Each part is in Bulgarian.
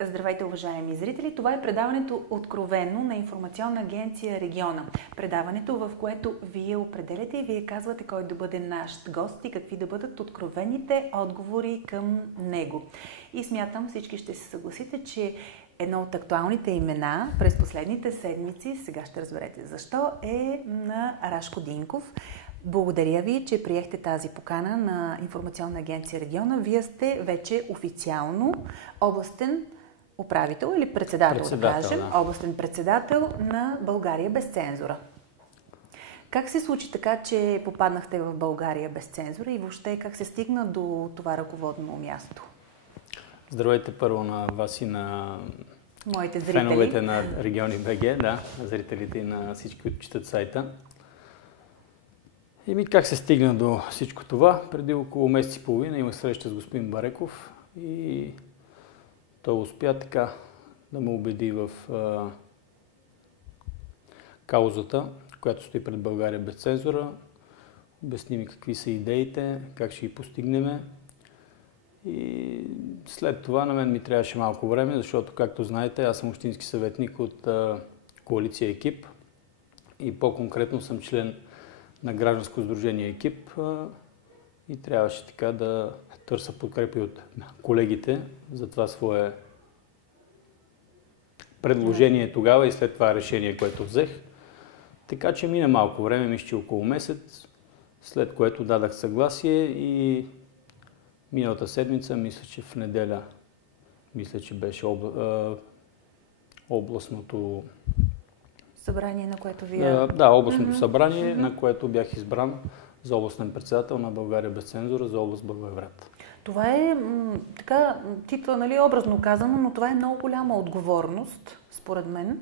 Здравейте, уважаеми зрители! Това е предаването Откровено на информационна агенция Региона. Предаването, в което вие определяте и вие казвате кой да бъде наш гост и какви да бъдат откровените отговори към него. И смятам, всички ще се съгласите, че едно от актуалните имена през последните седмици, сега ще разберете защо, е на Рашко Динков. Благодаря ви, че приехте тази покана на информационна агенция Региона. Вие сте вече официално областен управител или председател, да кажем, областен председател на България без цензура. Как се случи така, че попаднахте в България без цензура и въобще как се стигна до това ръководно място? Здравейте първо на вас и на моите зрители. Феновете на Региони БГ, да, зрителите и на всички, които четат сайта. И как се стигна до всичко това? Преди около месец и половина имах среща с господин Бареков и той успя така да ме убеди в каузата, която стои пред България без цензура. Обясни ми какви са идеите, как ще ги постигнем. И след това на мен ми трябваше малко време, защото, както знаете, аз съм общински съветник от коалиция Екип и по-конкретно съм член на гражданско сдружение Екип и трябваше така да търся подкрепи от колегите за това свое предложение тогава и след това решение, което взех. Така че мина малко време, мисля, около месец, след което дадах съгласие и миналата седмица, мисля, че в неделя, беше областното събрание, на което вие... Да, областното събрание, на което бях избран за областен председател на България без цензура за област Благоевград. Това е така титла, нали, образно казано, но това е много голяма отговорност, според мен.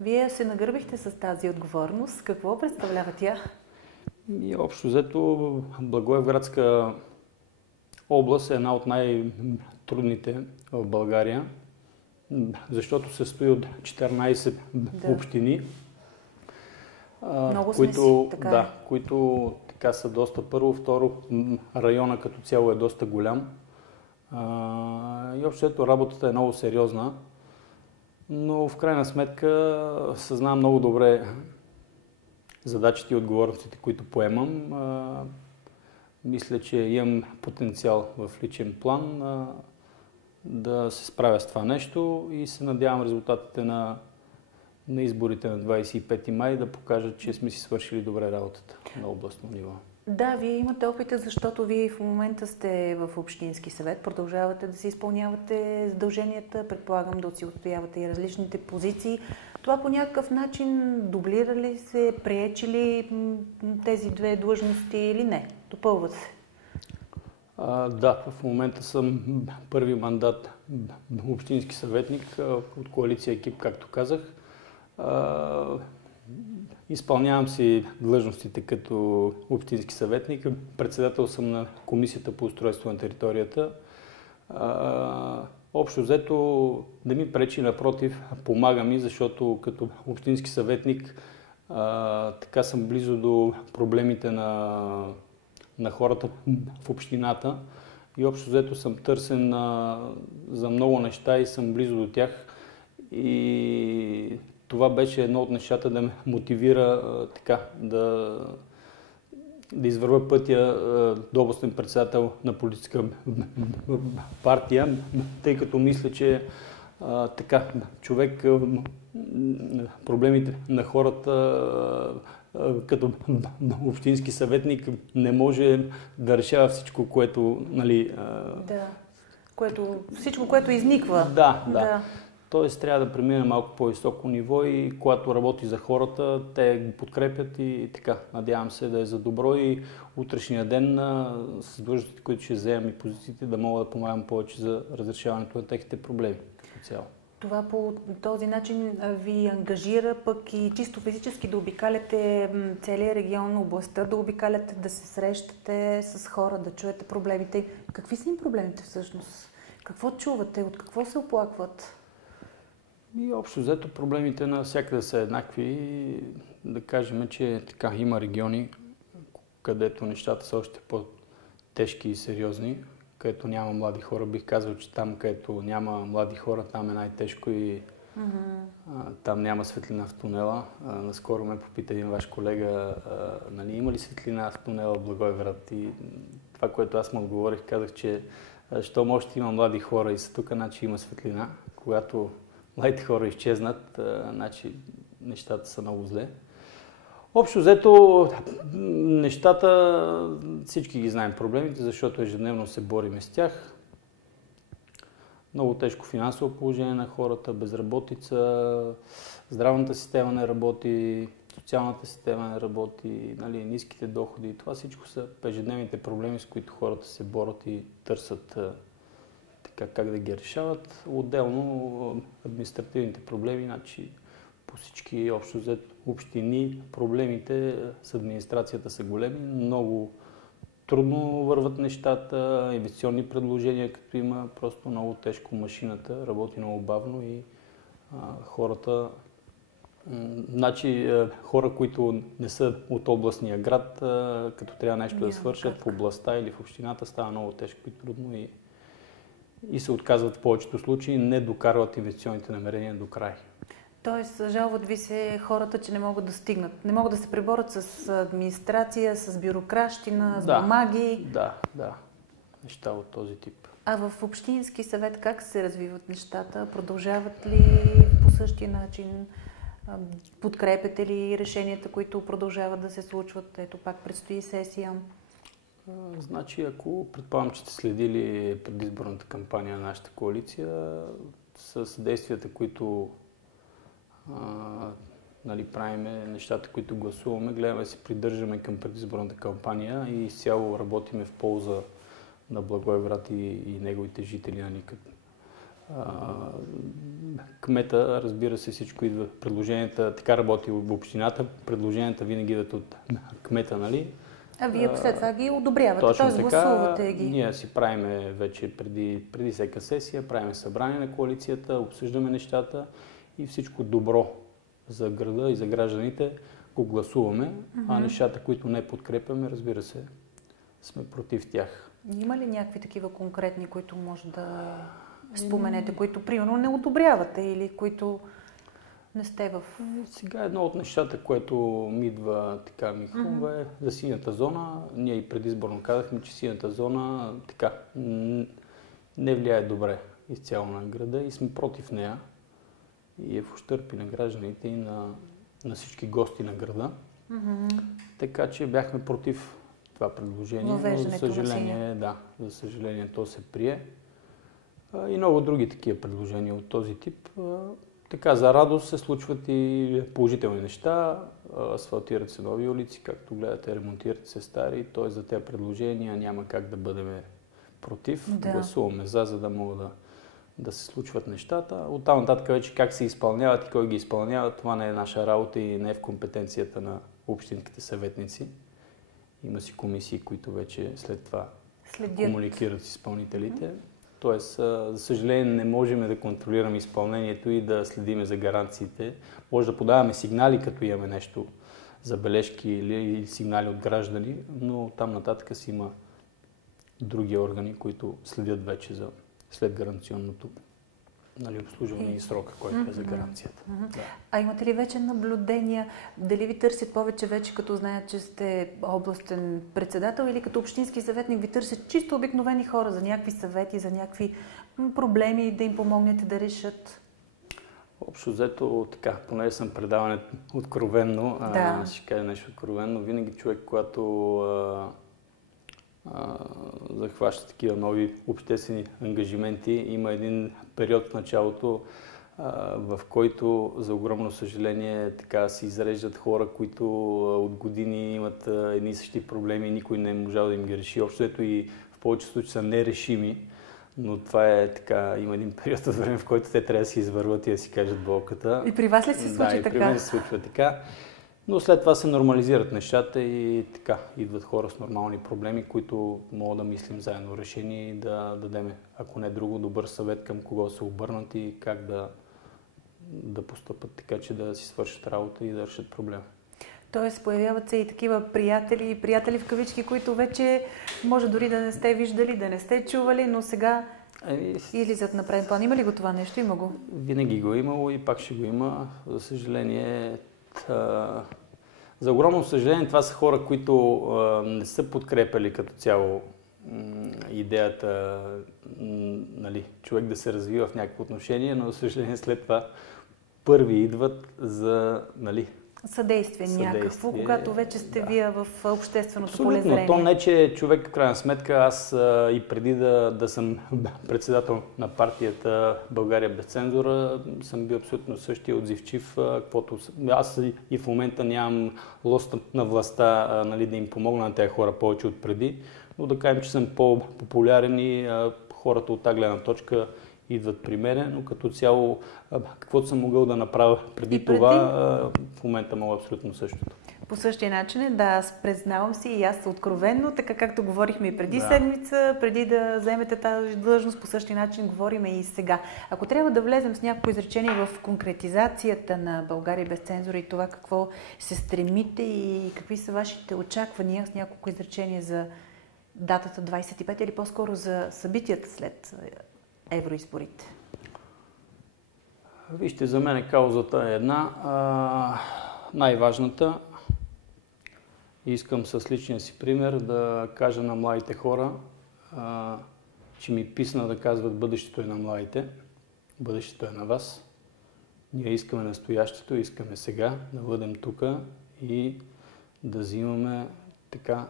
Вие се нагърбихте с тази отговорност. Какво представлява тя? И общо взето Благоевградска област е една от най-трудните в България, защото се състои от 14 общини, които така са доста първо, второ, района като цяло е доста голям. И общо работата е много сериозна, но в крайна сметка съзнавам много добре задачите и отговорностите, които поемам. Мисля, че имам потенциал в личен план да се справя с това нещо и се надявам резултатите на изборите на 25 май да покажат, че сме си свършили добре работата на областно ниво. Да, вие имате опита, защото вие в момента сте в Общински съвет, продължавате да си изпълнявате задълженията, предполагам да си отстоявате и различните позиции. Това по някакъв начин дублира ли се, приечи ли тези две длъжности или не? Допълват се? Да, в момента съм първи мандат общински съветник от коалиция Екип, както казах. Изпълнявам си длъжностите като общински съветник. Председател съм на Комисията по устройство на територията. Общо взето да ми пречи, напротив, помага ми, защото като общински съветник така съм близо до проблемите на хората в общината и общо взето съм търсен за много неща и съм близо до тях. И това беше едно от нещата да ме мотивира така, да извървя пътя до областен председател на политическа партия, тъй като мисля, че така, човек проблемите на хората като общински съветник не може да решава всичко, което, нали... Всичко, което изниква. Да. Тоест трябва да премине малко по-високо ниво и когато работи за хората, те го подкрепят и така. Надявам се да е за добро и утрешния ден с длъжностите, които ще вземем и позициите, да мога да помагам повече за разрешаването на техните проблеми като цяло. Това по този начин ви ангажира пък и чисто физически да обикаляте целия регион, областта, да обикаляте, да се срещате с хора, да чуете проблемите. Какви са им проблемите всъщност? Какво чувате? От какво се оплакват? И общо взето проблемите навсякъде са еднакви. Да кажем, че така има региони, където нещата са още по-тежки и сериозни, където няма млади хора. Бих казал, че там, където няма млади хора, там е най-тежко и там няма светлина в тунела. Наскоро ме попита един ваш колега, нали, има ли светлина в тунела в Благоевград? И това, което аз му отговорих, казах, че щом още има млади хора и са тук, значи има светлина. Когато младите хора изчезнат, значи нещата са много зле. Общо взето, нещата, всички ги знаем проблемите, защото ежедневно се бориме с тях. Много тежко финансово положение на хората, безработица, здравната система не работи, социалната система не работи, нали, ниските доходи. Това всичко са ежедневните проблеми, с които хората се борят и търсят така, как да ги решават. Отделно административните проблеми, значи по всички общо взето общини, проблемите с администрацията са големи, много трудно върват нещата, инвестиционни предложения, като има, просто много тежко машината, работи много бавно и хората, значи хора, които не са от областния град, като трябва нещо да свършат в областта или в общината, става много тежко и трудно и се отказват в повечето случаи, не докарват инвестиционните намерения до край. Тоест, жалват ви се хората, че не могат да стигнат. Не могат да се преборят с администрация, с бюрократщина, с бумаги. Да. Неща от този тип. А в Общински съвет как се развиват нещата? Продължават ли по същия начин? Подкрепяте ли решенията, които продължават да се случват? Ето пак предстои сесия. Значи, ако предполагам, че сте следили предизборната кампания на нашата коалиция, с действията, които нали, правиме, нещата, които гласуваме, гледаме да се придържаме към предизборната кампания и изцяло работиме в полза на Благоевград и неговите жители. Нали, кмета, разбира се, всичко идва. Предложенията, така работи в общината, предложенията винаги идват от кмета, нали? А вие след това ги одобрявате, т.е. гласувате ги. Ние си правиме вече преди всяка сесия, правиме събрание на коалицията, обсъждаме нещата и всичко добро за града и за гражданите го гласуваме, а нещата, които не подкрепяме, разбира се, сме против тях. Има ли някакви такива конкретни, които може да споменете, които примерно не одобрявате или които не сте в... Сега едно от нещата, което ми идва така ми хрумва е за синята зона. Ние и предизборно казахме, че синята зона така не влияе добре изцяло на града и сме против нея. И е в ущърб и на гражданите и на всички гости на града. Така че бяхме против това предложение. Но за съжаление то се прие. И много други такива предложения от този тип. Така, за радост се случват и положителни неща. Асфалтират се нови улици, както гледате, ремонтират се стари. Т.е. за тези предложения няма как да бъдем против. Гласуваме за да могат да се случват нещата. Оттам нататък вече как се изпълняват и кой ги изпълнява, това не е наша работа и не е в компетенцията на общинските съветници. Има си комисии, които вече след това комуникират с изпълнителите. Тоест, за съжаление, не можем да контролираме изпълнението и да следиме за гаранциите. Може да подаваме сигнали, като имаме нещо, забележки или сигнали от граждани, но там нататък си има други органи, които следят вече за след гаранционното обслужване и срока, който е за гаранцията. А имате ли вече наблюдения? Дали ви търсят повече вече, като знаят, че сте областен председател или като общински съветник ви търсят чисто обикновени хора за някакви съвети, за някакви проблеми, да им помогнете да решат? Общо взето, така, понеже съм предаване откровенно, ще кажа нещо откровенно. Винаги човек, когато захваща такива нови обществени ангажименти, има един период в началото, в който, за огромно съжаление, така се изреждат хора, които от години имат едни и същи проблеми, никой не е можал да им ги реши. Общо ето и в повечето случаи са нерешими, но това е така, има един период от време, в който те трябва да се извърват и да си кажат болката. И при вас ли се случва така? Да, и при мен се случва така. Но след това се нормализират нещата и така, идват хора с нормални проблеми, които могат да мислим заедно решение и да дадем, ако не друго, добър съвет към кого се обърнат и как да постъпат така, че да си свършат работа и да решат проблема. Тоест появяват се и такива приятели в кавички, които вече може дори да не сте виждали, да не сте чували, но сега излизат на преден план. Има ли го това нещо? Има го? Винаги го е имало и пак ще го има. За съжаление, за огромно съжаление, това са хора, които не са подкрепили като цяло идеята, нали, човек да се развива в някакво отношение, но за съжаление след това първи идват за, нали, съдействие някакво, когато вече сте вие в общественото абсолютно. полезрение. То не, че човек, в крайна сметка, аз и преди да съм председател на партията България без цензура, съм бил абсолютно същия отзивчив, каквото аз и в момента нямам лост на властта, нали, да им помогна на тези хора повече от преди, но да кажем, че съм по-популярен и хората от тази гледна точка идват при мене, но като цяло каквото съм могъл да направя преди това, в момента мога абсолютно същото. По същия начин, да, аз признавам си и аз откровенно, така както говорихме и преди седмица, преди да вземете тази длъжност, по същия начин говорим и сега. Ако трябва да влезем с някакво изречение в конкретизацията на България без цензура и това какво се стремите и какви са вашите очаквания с няколко изречения за датата 25 или по-скоро за събитията след евроизборите? Вижте, за мен каузата е една. Най-важната. Искам с личния си пример да кажа на младите хора, че ми писна да казват бъдещето е на младите, бъдещето е на вас. Ние искаме настоящето, искаме сега да бъдем тук и да взимаме така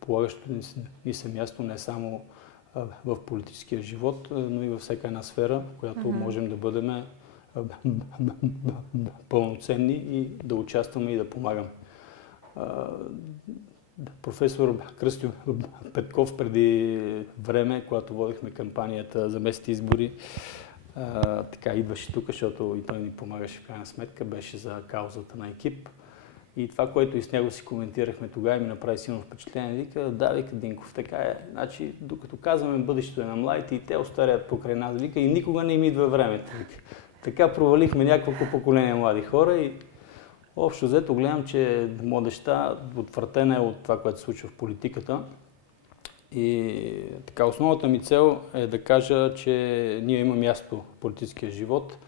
полагащото ни се място не само в политическия живот, но и във всяка една сфера, в която можем да бъдем пълноценни и да участваме и да помагаме. Професор Кръстю Петков преди време, когато водихме кампанията за местните избори, така идваше тук, защото и той ни помагаше в крайна сметка, беше за каузата на екип. И това, което и с него си коментирахме тогава, ми направи силно впечатление. Вика, Динков, така е. Значи, докато казваме бъдещето е на младите и те остарят покрай нас, вика, и никога не им идва времето. Така провалихме няколко поколения млади хора и общо взето гледам, че младежта отвратена е от това, което се случва в политиката. И така, основната ми цел е да кажа, че ние имаме място в политическия живот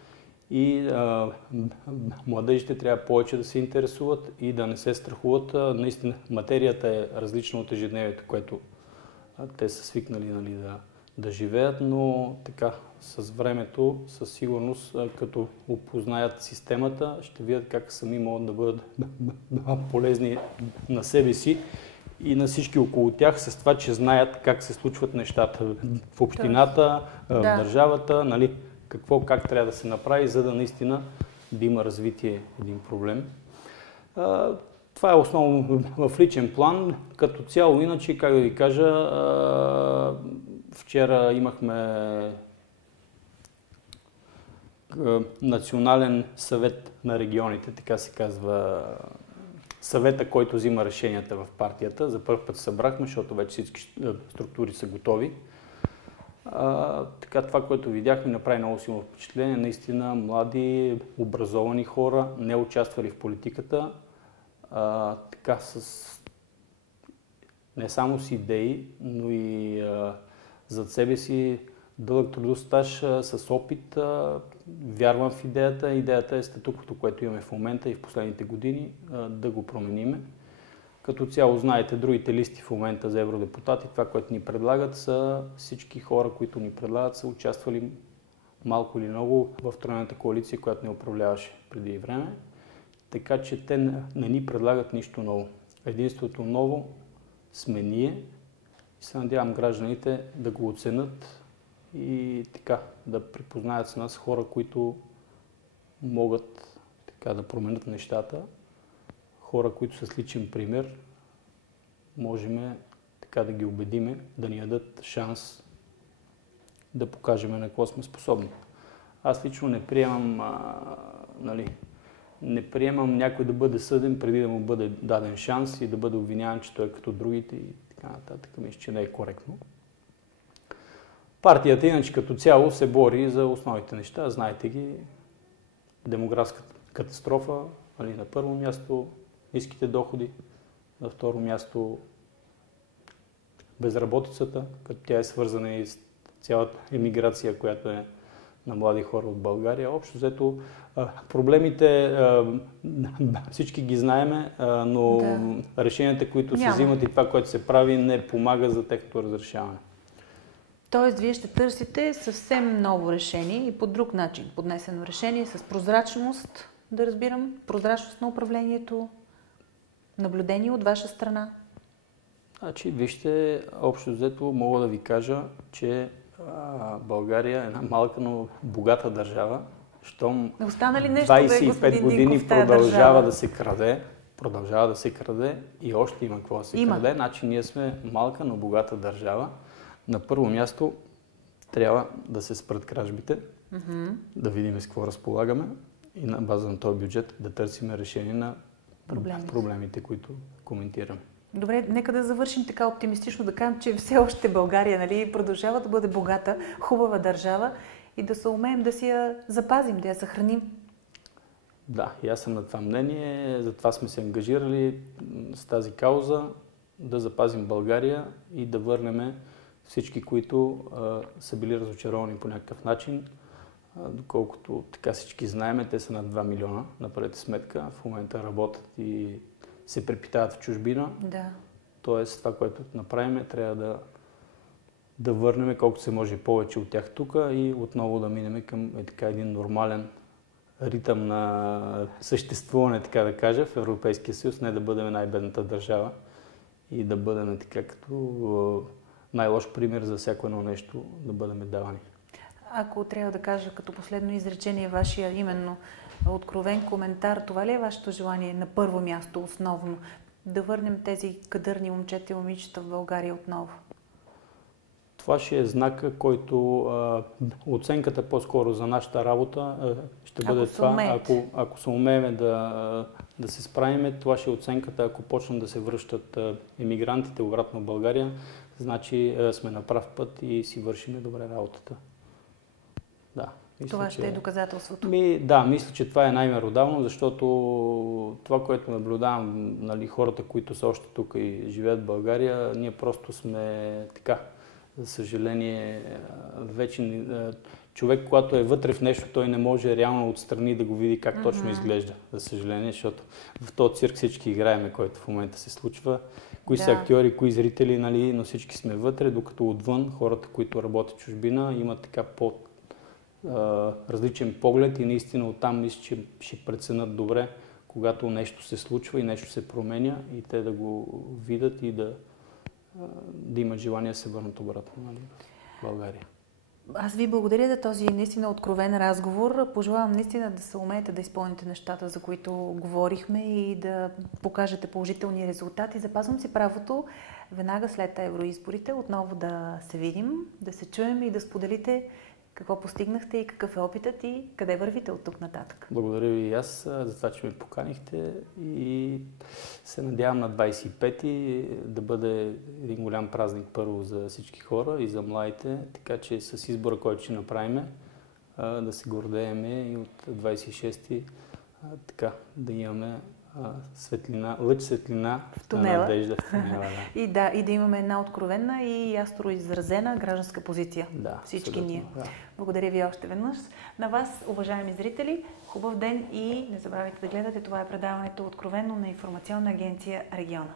и младежите трябва повече да се интересуват и да не се страхуват. Наистина, материята е различна от ежедневието, което те са свикнали, нали, да живеят, но така с времето, със сигурност, като опознаят системата, ще видят как сами могат да бъдат полезни на себе си и на всички около тях, с това, че знаят как се случват нещата в общината, в държавата, нали, как трябва да се направи, за да наистина да има развитие един проблем. Това е основно в личен план. Като цяло, иначе, как да ви кажа, вчера имахме Национален съвет на регионите, така се казва съвета, който взима решенията в партията. За първ път събрахме, защото вече всички структури са готови. Така, това, което видяхме, направи много силно впечатление. Наистина млади, образовани хора, не участвали в политиката, така не само с идеи, но и зад себе си дълъг трудов стаж с опит. Вярвам в идеята. Идеята е статуквото, което имаме в момента и в последните години, да го промениме. Като цяло, знаете, другите листи в момента за евродепутати, това, което ни предлагат, са всички хора, които ни предлагат, са участвали малко или много в тройната коалиция, която не управляваше преди време. Така че те не ни предлагат нищо ново. Единството ново сме ние и се надявам гражданите да го оценят и така да припознаят с нас хора, които могат така да променят нещата. Хора, които с личен пример можем така да ги убедиме, да ни дадат шанс да покажем на какво сме способни. Аз лично не приемам някой да бъде съден преди да му бъде даден шанс и да бъде обвиняван, че той е като другите и така нататък. Мисля, че не е коректно. Партията иначе като цяло се бори за основните неща. Знаете ги, демографската катастрофа, на първо място, ниските доходи. На второ място безработицата, като тя е свързана и с цялата емиграция, която е на млади хора от България. Общо взето проблемите всички ги знаеме, но решенията, които се взимат и това, което се прави, не помага за техното разрешаване. Тоест, вие ще търсите съвсем ново решение и по друг начин поднесено решение с прозрачност, да разбирам, прозрачност на управлението, наблюдение от ваша страна. Значи, вижте, общо взето мога да ви кажа, че България е една малка, но богата държава. Щом 25 години продължава да се краде и още има какво да се краде. Значи ние сме малка, но богата държава. На първо място трябва да се спрат кражбите, да видим с какво разполагаме и на база на този бюджет да търсим решение на проблемите, които коментираме. Добре, нека да завършим така оптимистично, да кажем, че все още България продължава да бъде богата, хубава държава и да се умеем да си я запазим, да я съхраним. Да, и аз съм на това мнение, затова сме се ангажирали с тази кауза, да запазим България и да върнем всички, които са били разочаровани по някакъв начин. Доколкото така всички знаем, те са над 2 милиона, направете сметка, в момента работят и се препитават в чужбина. Да. Тоест, това, което направим, трябва да върнем колкото се може повече от тях тук и отново да минем към един нормален ритъм на съществуване, така да кажа, в Европейския съюз, не да бъдем най-бедната държава и да бъдем така като най-лош пример за всяко едно нещо да бъдем давани. Ако трябва да кажа като последно изречение вашия именно откровен коментар, това ли е вашето желание на първо място, основно, да върнем тези кадърни момчета и момичета в България отново? Това ще е знака, който оценката по-скоро за нашата работа ще бъде това. Ако се умеем да се справим, това ще е оценката. Ако почнат да се връщат емигрантите обратно в България, значи сме на прав път и си вършим добре работата. Да. Мисля, това ще е доказателството. Да, мисля, че това е най-меродавно, защото това, което наблюдавам, хората, които са още тук и живеят в България, ние просто сме така, за съжаление, вече човек, когато е вътре в нещо, той не може реално отстрани да го види как точно изглежда, за съжаление, защото в този цирк всички играеме, който в момента се случва. Кои са актьори, кои зрители, но всички сме вътре, докато отвън хората, които работят в чужбина, имат така различен поглед и наистина оттам мисля, че ще преценят добре, когато нещо се случва и нещо се променя и те да го видят и да имат желание да се върнат обратно в България. Аз ви благодаря за този наистина откровен разговор. Пожелавам наистина да се умеете да изпълните нещата, за които говорихме и да покажете положителни резултати. Запазвам си правото веднага след евроизборите отново да се видим, да се чуем и да споделите какво постигнахте и какъв е опитът и къде вървите от тук нататък. Благодаря ви и аз за това, че ме поканихте и се надявам на 25-ти да бъде един голям празник първо за всички хора и за младите, така че с избора, който ще направим, да се гордееме и от 26-ти така да имаме лъч светлина в тунела. Надежда в тунела. Да. И да имаме една откровенна и ясно изразена гражданска позиция. Да, всички ние. Да. Благодаря ви още веднъж. На вас, уважаеми зрители, хубав ден и не забравяйте да гледате. Това е предаването Откровено на Информационна агенция Региона.